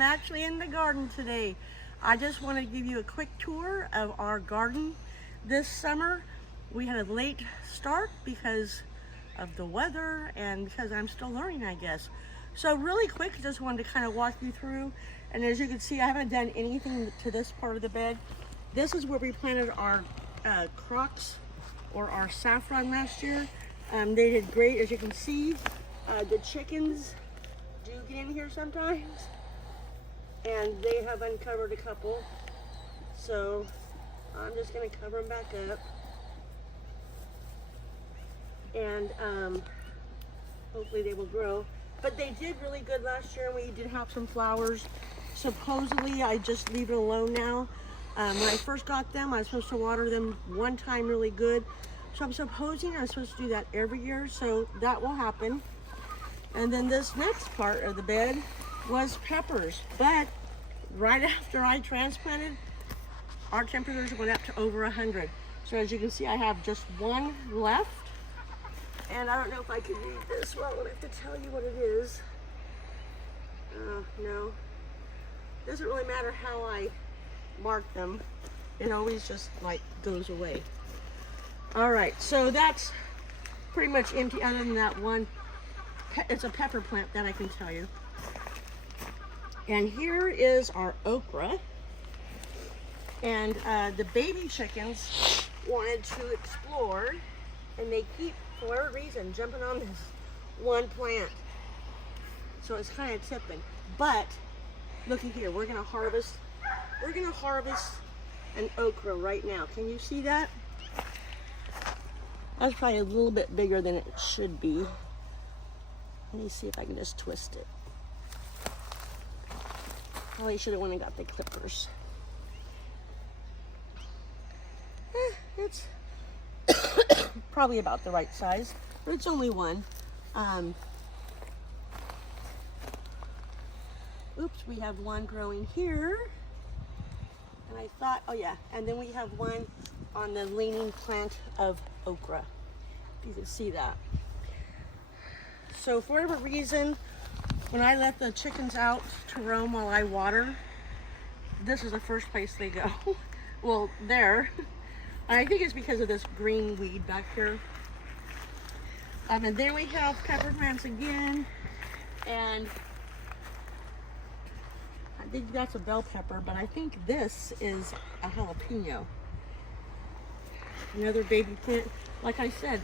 I'm actually in the garden today. I just want to give you a quick tour of our garden this summer. We had a late start because of the weather and because I'm still learning, I guess. So really quick, just wanted to kind of walk you through. And as you can see, I haven't done anything to this part of the bed. This is where we planted our crocks or our saffron last year. They did great, as you can see. The chickens do get in here sometimes, and they have uncovered a couple. So I'm just gonna cover them back up. And hopefully they will grow. But they did really good last year, and we did have some flowers. Supposedly, I just leave it alone now. When I first got them, I was supposed to water them one time really good. So I'm supposing I'm supposed to do that every year, so that will happen. And then this next part of the bed was peppers. But right after I transplanted, our temperatures went up to over 100. So as you can see, I have just one left. And I don't know if I can read this well. I have to tell you what it is. No. Doesn't really matter how I mark them. It always just like goes away. All right, so that's pretty much empty other than that one. It's a pepper plant that I can tell you. And here is our okra. And the baby chickens wanted to explore, and they keep, for whatever reason, jumping on this one plant. So it's kind of tipping. But looky here, we're gonna harvest an okra right now. Can you see that? That's probably a little bit bigger than it should be. Let me see if I can just twist it. Probably should have went and got the clippers. It's probably about the right size, but it's only one. Oops, we have one growing here. And I thought, oh yeah, and then we have one on the leaning plant of okra. If you can see that. So for whatever reason, when I let the chickens out to roam while I water, this is the first place they go. Well, there. I think it's because of this green weed back here. And then we have pepper plants again, and I think that's a bell pepper, but I think this is a jalapeno. Another baby plant. Like I said,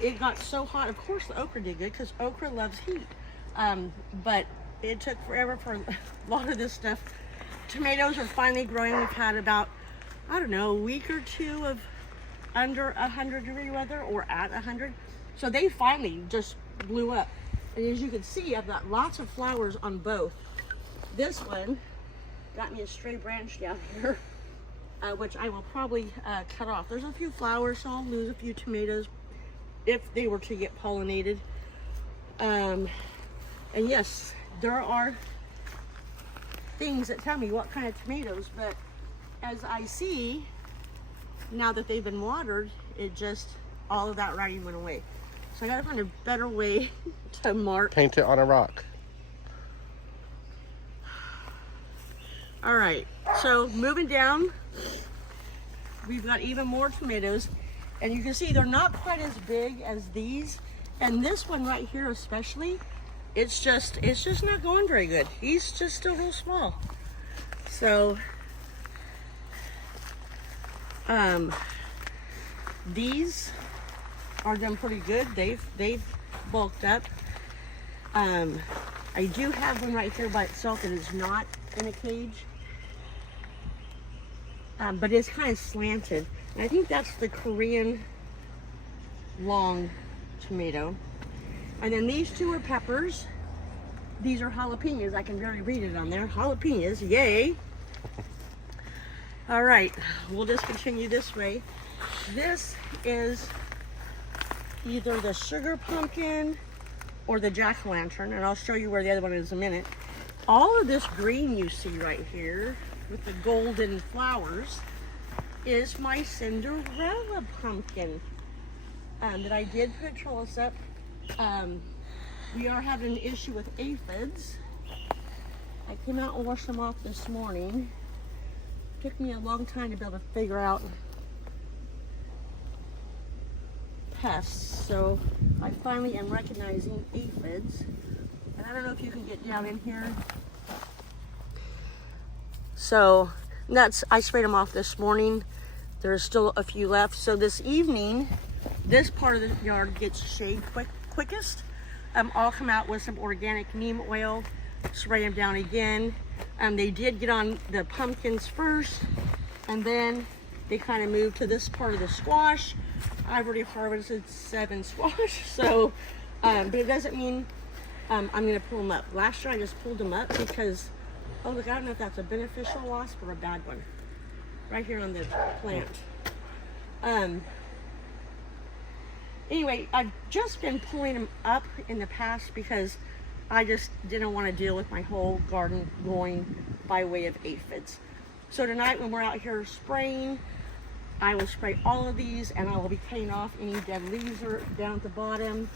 it got so hot. Of course the okra did good because okra loves heat. But it took forever for a lot of this stuff. Tomatoes are finally growing. We've had about, I don't know, a week or two of under 100-degree weather or at 100. So they finally just blew up. And as you can see, I've got lots of flowers on both. This one got me a stray branch down here, which I will probably cut off. There's a few flowers, so I'll lose a few tomatoes if they were to get pollinated. And yes, there are things that tell me what kind of tomatoes, but as I see, now that they've been watered, it just, all of that writing went away. So I gotta find a better way to mark. Paint it on a rock. All right, so moving down, we've got even more tomatoes, and you can see they're not quite as big as these. And this one right here especially, it's just not going very good. He's just still real small. So these are done pretty good. They've bulked up. I do have one right here by itself that is not in a cage, but it's kind of slanted. And I think that's the Korean long tomato. And then these two are peppers. These are jalapenos. I can barely read it on there. Jalapenos, yay. All right, we'll just continue this way. This is either the sugar pumpkin or the jack-o'-lantern, and I'll show you where the other one is in a minute. All of this green you see right here with the golden flowers is my Cinderella pumpkin that I did put trellis up. We are having an issue with aphids, I came out and washed them off this morning. Took me a long time to be able to figure out pests, so I finally am recognizing aphids. And I don't know if you can get down in here. So I sprayed them off this morning. There's still a few left. So this evening, this part of the yard gets shade quickest. I'll come out with some organic neem oil, spray them down again. They did get on the pumpkins first, and then they kind of moved to this part of the squash. I've already harvested 7 squash, so, but it doesn't mean I'm gonna pull them up. Last year I just pulled them up because, oh look, I don't know if that's a beneficial wasp or a bad one. Right here on the plant. Anyway, I've just been pulling them up in the past because I just didn't want to deal with my whole garden going by way of aphids. So tonight when we're out here spraying, I will spray all of these, and I will be cutting off any dead leaves are down at the bottom.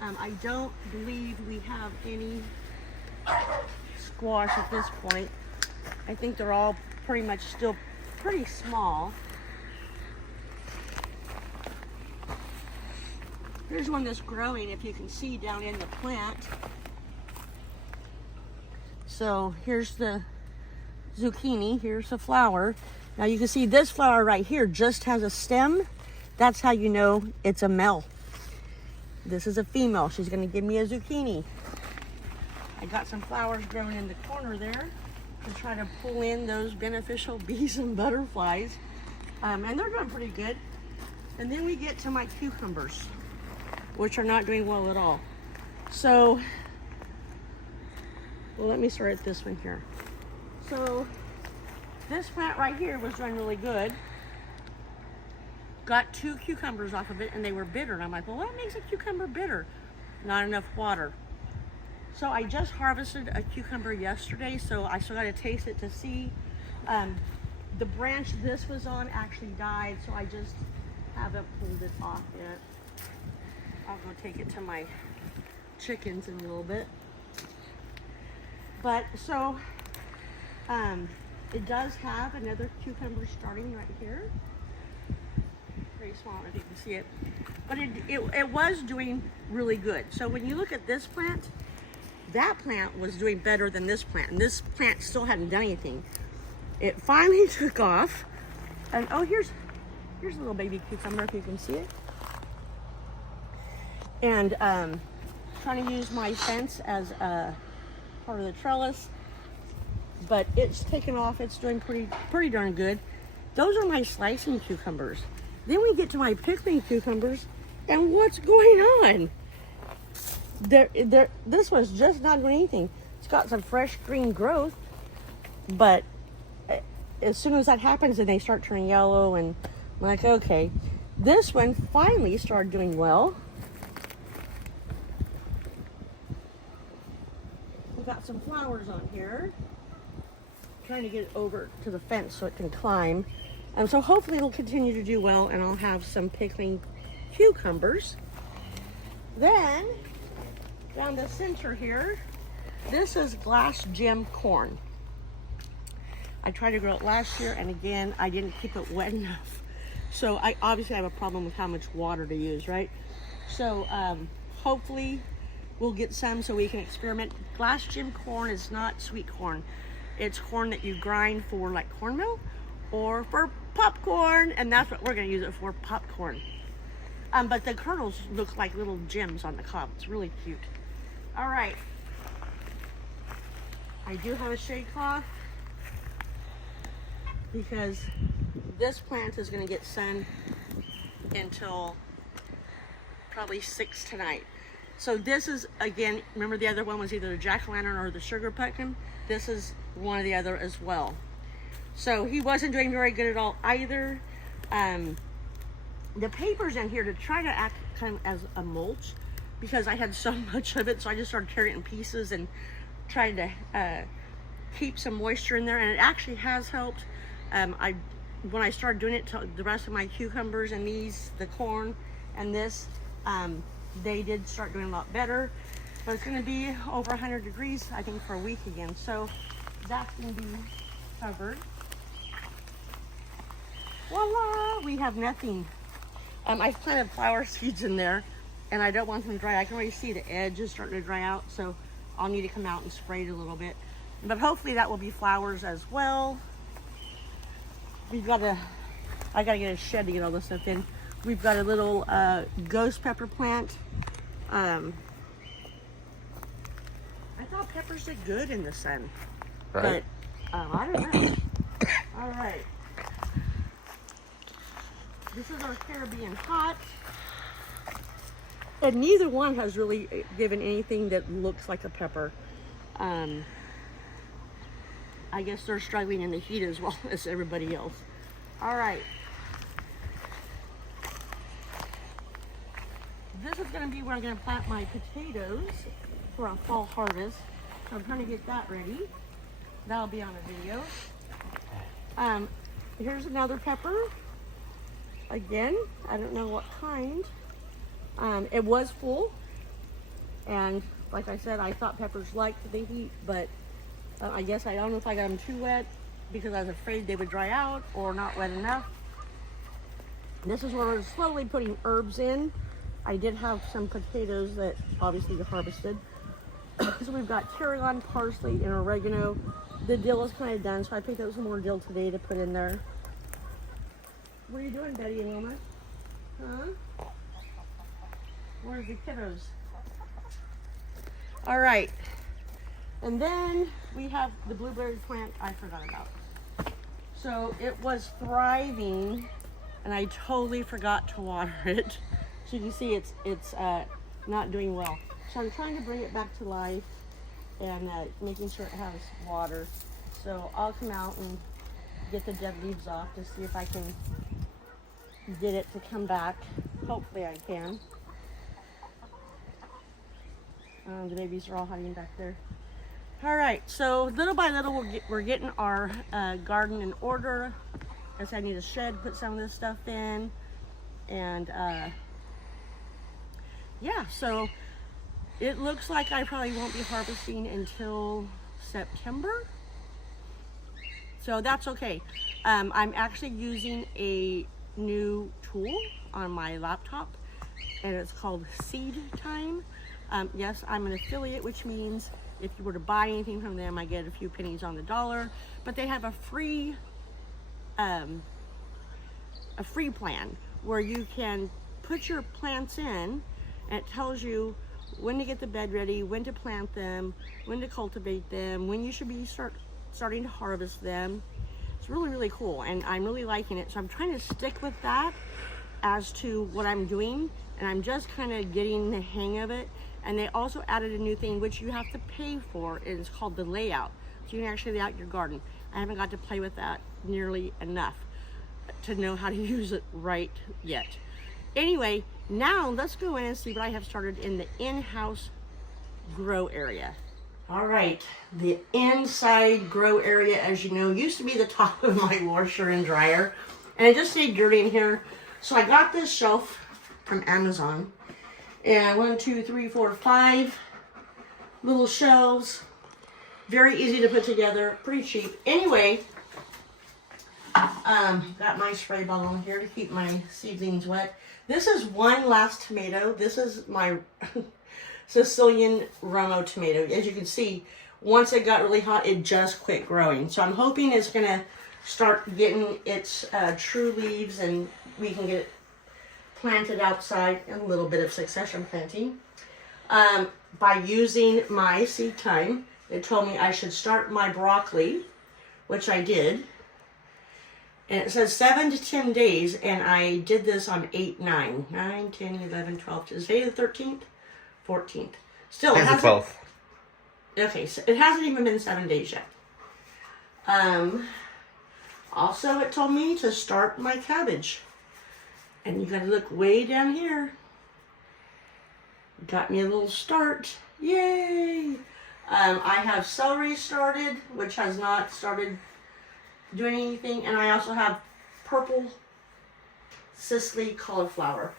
I don't believe we have any squash at this point. I think they're all pretty much still pretty small. Here's one that's growing, if you can see down in the plant. So here's the zucchini, here's the flower. Now you can see this flower right here just has a stem. That's how you know it's a male. This is a female. She's gonna give me a zucchini. I got some flowers growing in the corner there to try to pull in those beneficial bees and butterflies. And they're doing pretty good. And then we get to my cucumbers, which are not doing well at all. So, well, let me start at this one here. So, this plant right here was doing really good. Got 2 cucumbers off of it, and they were bitter. And I'm like, well, what makes a cucumber bitter? Not enough water. So I just harvested a cucumber yesterday, so I still got to taste it to see. The branch this was on actually died, so I just haven't pulled it off yet. I'll go take it to my chickens in a little bit. But so it does have another cucumber starting right here. Very small, if you can see it. But it was doing really good. So when you look at this plant, that plant was doing better than this plant, and this plant still hadn't done anything. It finally took off, and oh, here's a little baby cucumber, if you can see it. And trying to use my fence as a part of the trellis, but it's taken off. It's doing pretty darn good. Those are my slicing cucumbers. Then we get to my pickling cucumbers, and what's going on? This was just not doing anything. It's got some fresh green growth, but as soon as that happens, then they start turning yellow, and I'm like, okay. This one finally started doing well. We've got some flowers on here. Trying to get it over to the fence so it can climb. So hopefully it'll continue to do well, and I'll have some pickling cucumbers. Then, down the center here, this is glass gem corn. I tried to grow it last year, and again, I didn't keep it wet enough. So I obviously have a problem with how much water to use, right? So hopefully we'll get some so we can experiment. Glass gem corn is not sweet corn. It's corn that you grind for like cornmeal or for popcorn, and that's what we're gonna use it for, popcorn. But the kernels look like little gems on the cob. It's really cute. All right. I do have a shade cloth because this plant is gonna get sun until probably 6 tonight. So this is, again, remember the other one was either the jack-o'-lantern or the sugar pumpkin? This is one or the other as well. So he wasn't doing very good at all either. The paper's in here to try to act kind of as a mulch because I had so much of it, so I just started carrying it in pieces and trying to keep some moisture in there, and it actually has helped. When I started doing it to the rest of my cucumbers and these, the corn and this, they did start doing a lot better. But it's gonna be over 100 degrees, I think, for a week again. So that's gonna be covered. Voila, we have nothing. I've planted flower seeds in there and I don't want them to dry. I can already see the edge is starting to dry out, so I'll need to come out and spray it a little bit. But hopefully that will be flowers as well. I gotta get a shed to get all this stuff in. We've got a little ghost pepper plant. I thought peppers did good in the sun, right? But I don't know. All right. This is our Caribbean hot. And neither one has really given anything that looks like a pepper. I guess they're struggling in the heat as well as everybody else. All right. This is going to be where I'm going to plant my potatoes for a fall harvest. So I'm trying to get that ready. That'll be on a video. Here's another pepper. Again, I don't know what kind. It was full, and like I said, I thought peppers liked the heat, but I guess I don't know if I got them too wet because I was afraid they would dry out or not wet enough. This is where we're slowly putting herbs in. I did have some potatoes that obviously were harvested. So we've got tarragon, parsley, and oregano. The dill is kind of done, so I picked up some more dill today to put in there. What are you doing, Betty and Wilma? Huh? Where's the kiddos? All right. And then we have the blueberry plant I forgot about. So it was thriving, and I totally forgot to water it. So you can see it's not doing well. So I'm trying to bring it back to life and making sure it has water. So I'll come out and get the dead leaves off to see if I can get it to come back. Hopefully I can. The babies are all hiding back there. All right, so little by little we're getting our garden in order. Guess I need a shed, put some of this stuff in, and yeah, so it looks like I probably won't be harvesting until September. So that's okay. I'm actually using a new tool on my laptop, and it's called Seed Time. Yes, I'm an affiliate, which means if you were to buy anything from them, I get a few pennies on the dollar. But they have a free plan where you can put your plants in, and it tells you when to get the bed ready, when to plant them, when to cultivate them, when you should be starting to harvest them. It's really, really cool, and I'm really liking it. So I'm trying to stick with that as to what I'm doing, and I'm just kind of getting the hang of it. And they also added a new thing which you have to pay for, and it's called the layout. So you can actually lay out your garden. I haven't got to play with that nearly enough to know how to use it right yet. Anyway, now let's go in and see what I have started in the in-house grow area. All right, the inside grow area, as you know, used to be the top of my washer and dryer, and it just stayed dirty in here. So I got this shelf from Amazon, and 1, 2, 3, 4, 5 little shelves. Very easy to put together, pretty cheap. Anyway, got my spray bottle in here to keep my seedlings wet. This is one last tomato. This is my Sicilian Romo tomato. As you can see, once it got really hot, it just quit growing. So I'm hoping it's gonna start getting its true leaves, and we can get it planted outside, and a little bit of succession planting. By using my Seed Time, it told me I should start my broccoli, which I did. And it says 7 to 10 days, and I did this on 8/9. 9, 10, 11, 12. Today the 13th? 14th. Still, it hasn't... 12th. Okay, so it hasn't even been 7 days yet. Also, it told me to start my cabbage. And you gotta look way down here. Got me a little start. Yay! I have celery started, which has not started doing anything. And I also have purple Sicily cauliflower.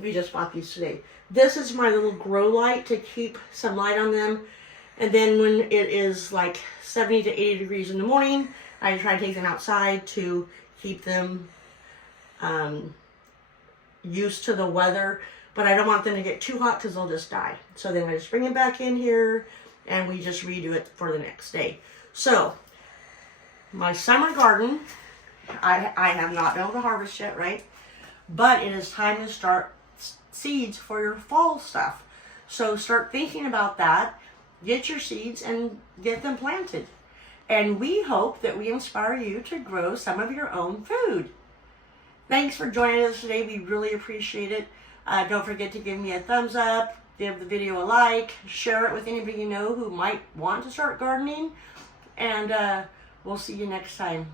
We just bought these today. This is my little grow light to keep some light on them. And then when it is like 70 to 80 degrees in the morning, I try to take them outside to keep them used to the weather. But I don't want them to get too hot because they'll just die. So then I just bring them back in here and we just redo it for the next day. So my summer garden, I have not been able to harvest yet, right? But it is time to start seeds for your fall stuff. So start thinking about that. Get your seeds and get them planted. And we hope that we inspire you to grow some of your own food. Thanks for joining us today. We really appreciate it. Don't forget to give me a thumbs up, give the video a like, share it with anybody you know who might want to start gardening. And we'll see you next time.